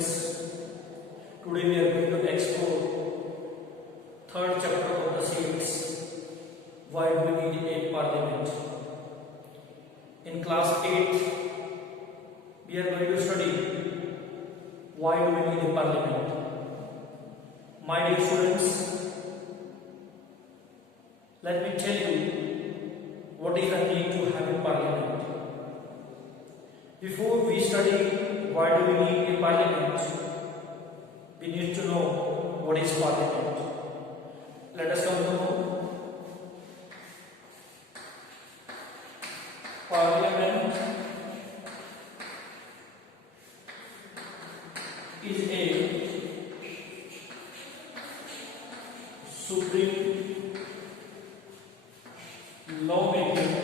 students, today we are going to explore third chapter of the series, Why do we need a parliament? In class 8, we are going to study why do we need a parliament. My dear students, let me tell you what is the need to have a parliament. Before we study why do we need a parliament, we need to know what is parliament. Let us come to know. Parliament is a supreme lawmaking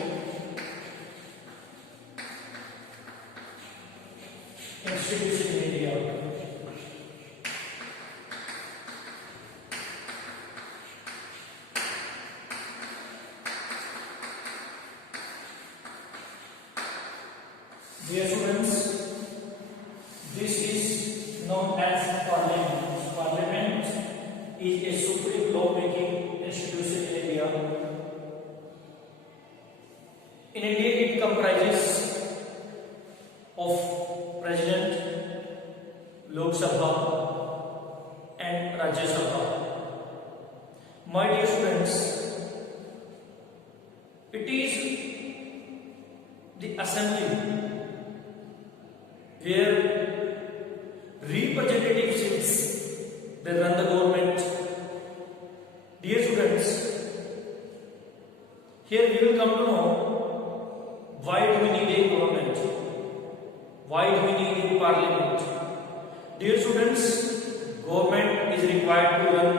institution in India. Dear students, this is known as Parliament. Parliament is a supreme lawmaking institution in India. In India, it comprises of President, Lok Sabha and Rajya Sabha. My dear students, it is the assembly where representative sits, they run the government. Dear students, here we will come to know why do we need a government? Why do we need a parliament? Dear students, government is required to run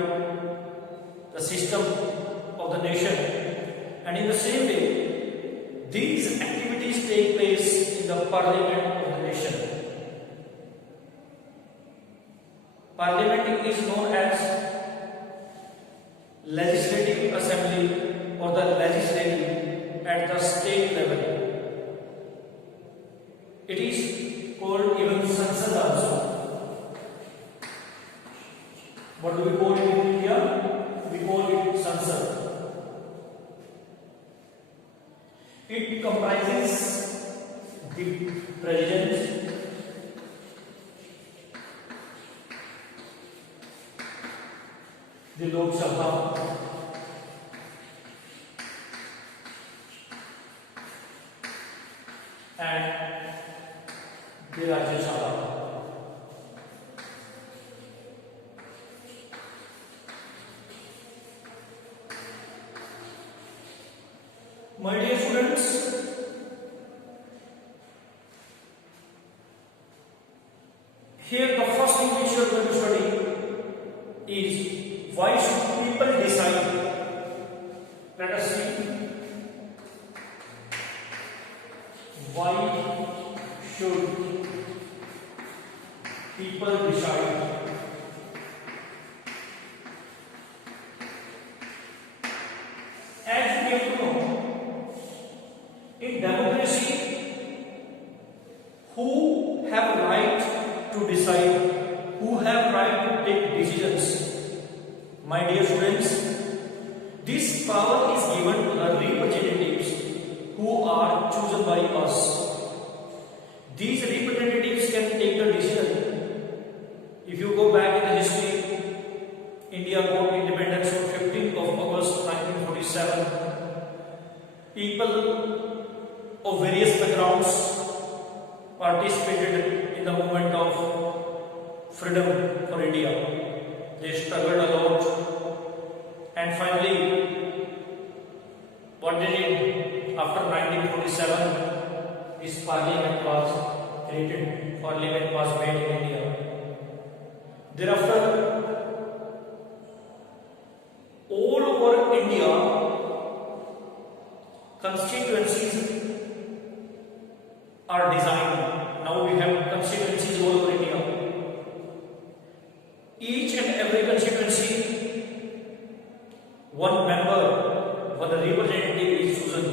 the system of the nation, and in the same way, these activities take place in the parliament of the nation. Parliament is known as legislative assembly or the legislative at the state level. It is called even Sansad also. What do we call it in India? We call it Sansad. It comprises the president, the Lok Sabha, and the Rajya Sabha. My dear students, here the first thing which you are going to study is why should people decide? Let us see. Why should people decide? As we have to know, in democracy, who have right to decide? Who have right to take decisions? My dear students, this power is given to the representatives who are chosen by us. These representatives can take the decision. If you go back in the history, India got independence on 15th of August 1947. People of various backgrounds participated in the movement of freedom for India. They struggled a lot, and finally, what they did after 1947, this parliament was created, parliament was made in India. Thereafter, all over India, constituencies are designed. Now we have constituencies all over India. Each and every constituency, one member, one representative is chosen.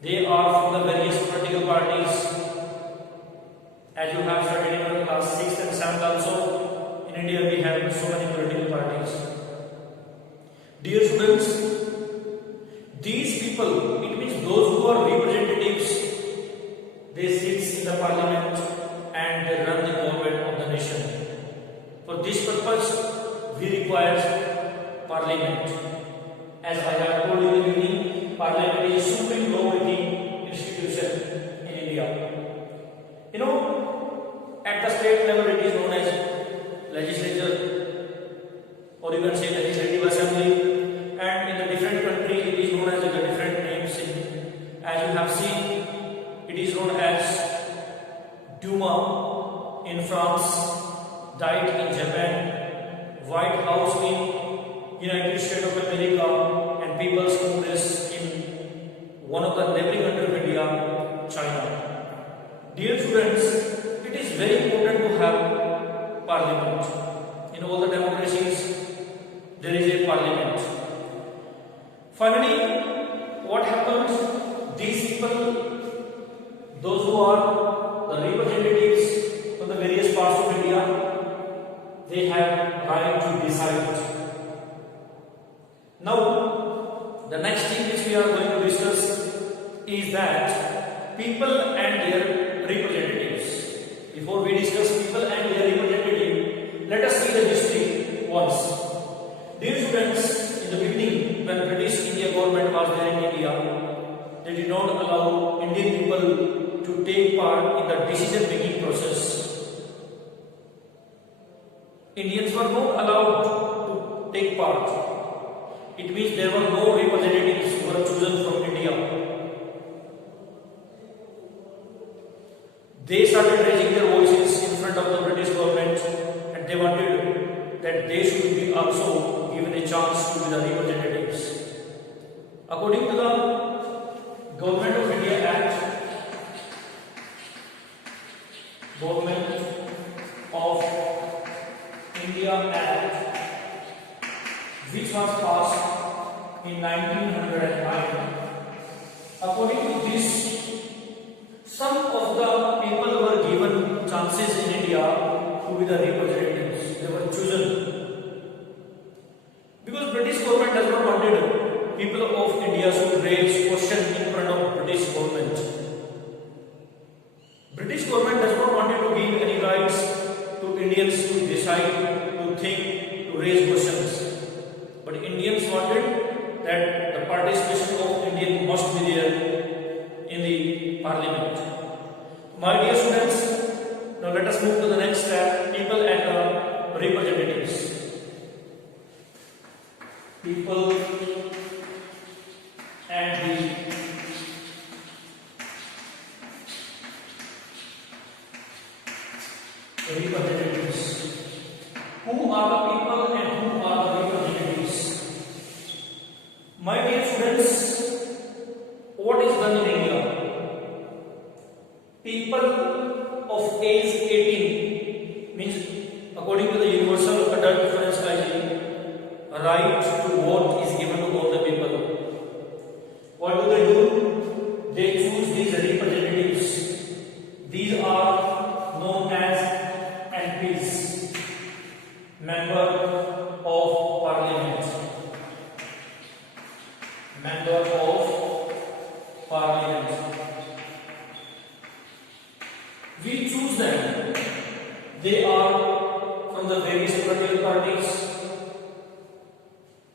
They are from the various political parties. As you have studied in 7th also. In India we have so many political parties. Dear students, these people, it means those who are representatives, they sit in the parliament and they run the government of the nation. For this purpose, we require parliament. As I have told you in the beginning, parliament is a supreme law-making institution in India. You know, at the state level it is known as legislature, or you can say legislative assembly, and in the different countries it is known as the different names. As you have seen, it is known as Duma in France, Diet in Japan, White House in United States of America, and People's Congress in one of the neighboring countries of India, China. Dear students, it is very important to have parliament. In all the democracies, there is a parliament. Finally, what happens? These people, those who are the representatives from the various parts of India, they have right to decide. Now, the next thing which we are going to discuss is that people and their representatives. Before we discuss people and their representative, let us see the history once. Dear students, in the beginning, when British India government was there in India, they did not allow Indian people to take part in the decision-making process. Indians were not allowed to take part. It means there were no representatives who were chosen from India. They started raising their voices in front of the British government, and they wanted that they should be also given a chance to be the representatives. According to the Government of India Act, Government of India Act, which was passed in 1909. According to this, some of the people were given chances in India to be the representatives. They were chosen. Because British government does not wanted people of India to raise questions in front of British government. British government does not want to give any rights to Indians to decide, to think, to raise questions. But Indians wanted that the participation of Indian must be there in the parliament. My dear students, now let us move to the next step, people and the representatives. People and the representatives. Who are the people and who are the representatives? My dear students, what is done in India? People of age 18, means according to the Universal Adult Difference Hygiene, a right to vote is given to all the people. What do? They choose these representatives. These are known as MPs, Member of Parliament. Member of Parliament. We choose them. They are from the various political parties,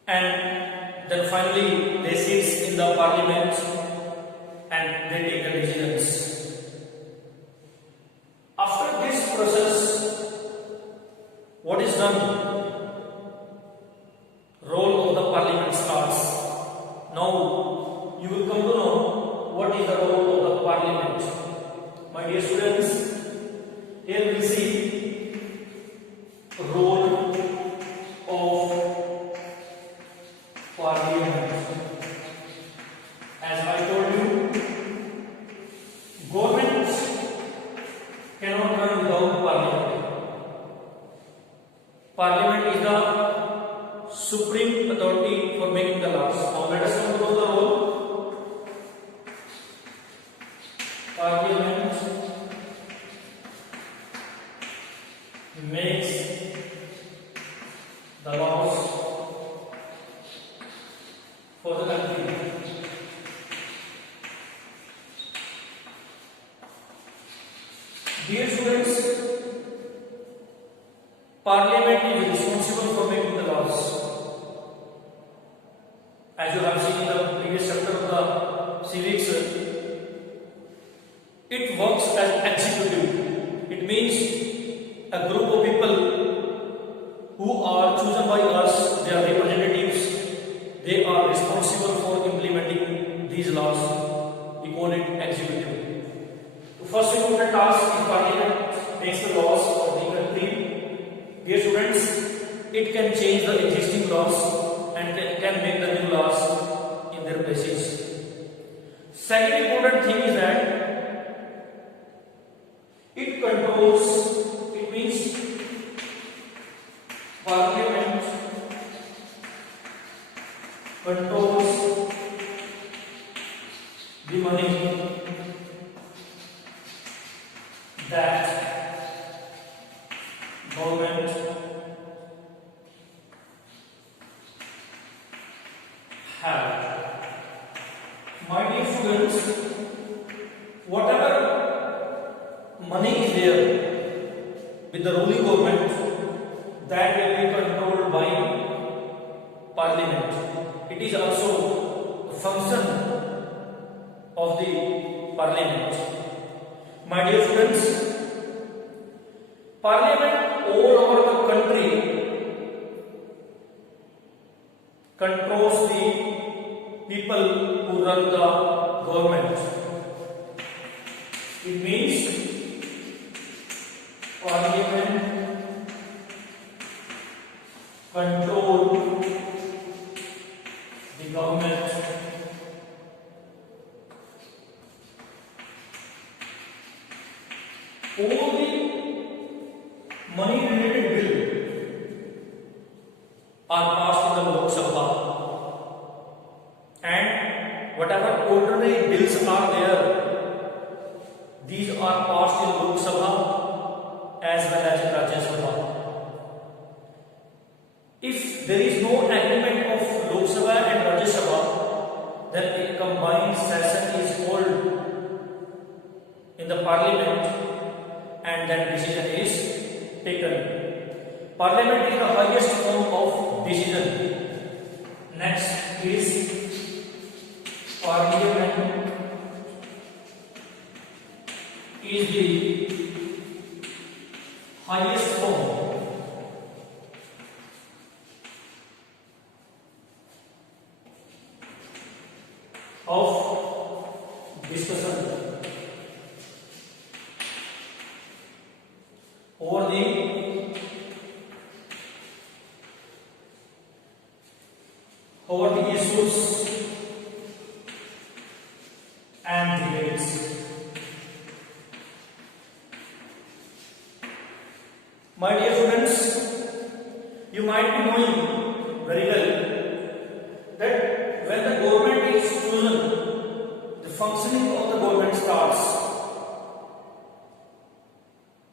and then finally they sit in the parliament and they take the decisions. After this process, what is done? Role of the parliament starts. Now you will come to know what is the role of the parliament. My dear students, here we will see role of parliament. As I told you, government cannot run without parliament. Parliament is the supreme authority for making the laws. Now let us come to know the role. Parliament makes the laws for the country. Dear students, Parliament is responsible for making the laws. As you have seen in the previous chapter of the civics, it works as executive. It means a group of people who are chosen by us, they are representatives, they are responsible for implementing these laws. We call it executive. The first important task is Parliament makes the laws of the country. Dear students, it can change the existing laws and can make the new laws in their places. Second important thing is that it controls, it means Parliament controls the money that government have. My dear students, whatever money is there with the ruling government, that will be controlled by Parliament. It is also a function of the Parliament. My dear students, Parliament all over the country controls the people who run the government. It means Parliament control the government. All the money related bill are passed in the Lok Sabha, and whatever ordinary bills are there, these are passed in Lok Sabha as well as in Rajya Sabha. If there is no agreement of Lok Sabha and Rajya Sabha, then a combined session is called in the Parliament and that decision is taken. Parliament is the highest form of decision. Next is Parliament is the highest form of discussion over the issues and debates. My dear students, you might be knowing very well that when the government is chosen, the functioning of the government starts.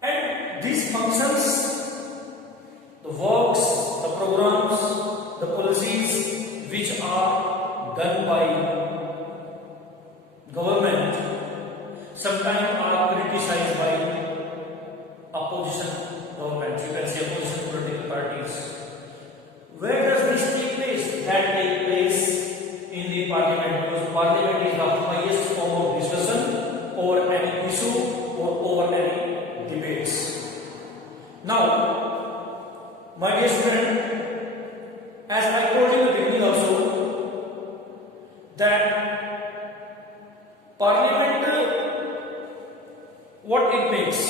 And these functions, the works, the programs, the policies which are done by government sometimes are criticized by opposition government. You can say opposition political parties. Where does this take place? That takes place in the Parliament, because Parliament is the highest form of discussion over any issue or over any debates. Now, my dear student, as I told you in the beginning also, that Parliament, what it makes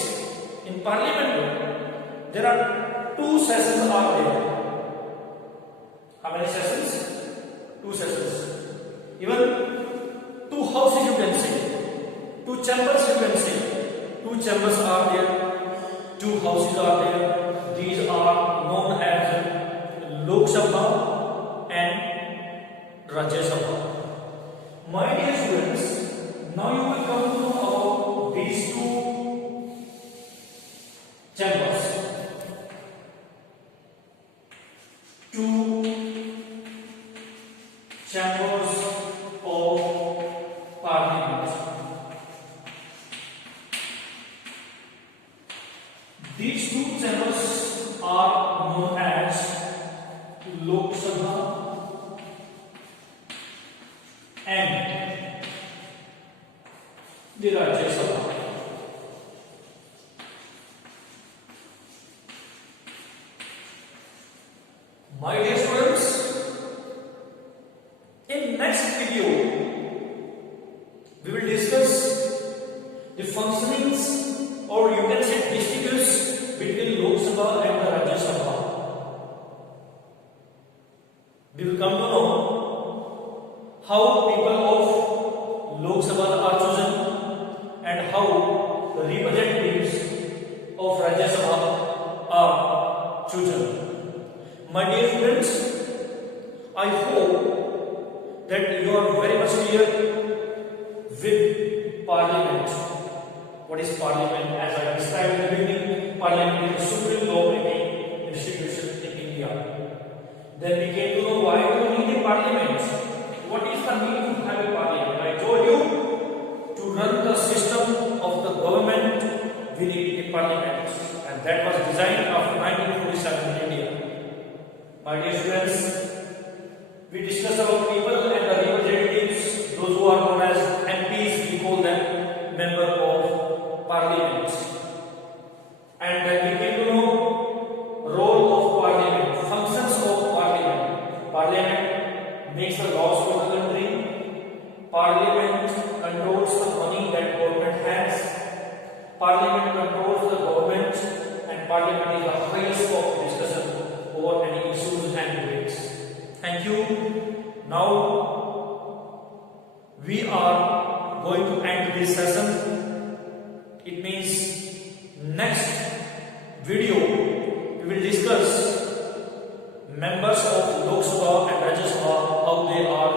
in Parliament, there are two sessions are there. How many sessions? Two sessions. Even two houses you can say, two chambers you can say. Two chambers are there, two houses are there. These are known as Lok Sabha and Rajya Sabha. My dear students, now you will come to know about these two chambers. two chambers are known as Lok Sabha and the Rajya Sabha. My dear students, in next video we will discuss the functionings, or you can say distinctions, between Lok Sabha and the Rajya Sabha. We will come to know how people of Lok Sabha are chosen and how the representatives of Rajya Sabha are chosen. My dear students, I hope that you are very much clear with Parliament. What is Parliament? As I described in the beginning, Parliament is the supreme law-making institution in India. Then we came to know why do we need a Parliament? What is the need to have a Parliament? I told you, to run the system of the government, we need a Parliament, and that was designed after 1947 in India. My dear students, we discuss about people and the representatives, those who are known as MPs, we call them member of Parliament. And then we came to know role of Parliament, functions of Parliament. Parliament makes the laws for the country. Parliament controls the money that government has. Parliament controls the government, and Parliament is the highest of discussion over any issues and debates. Thank you. Now we are going to end this session. It means next video we will discuss members of Lok Sabha and Rajya Sabha, how they are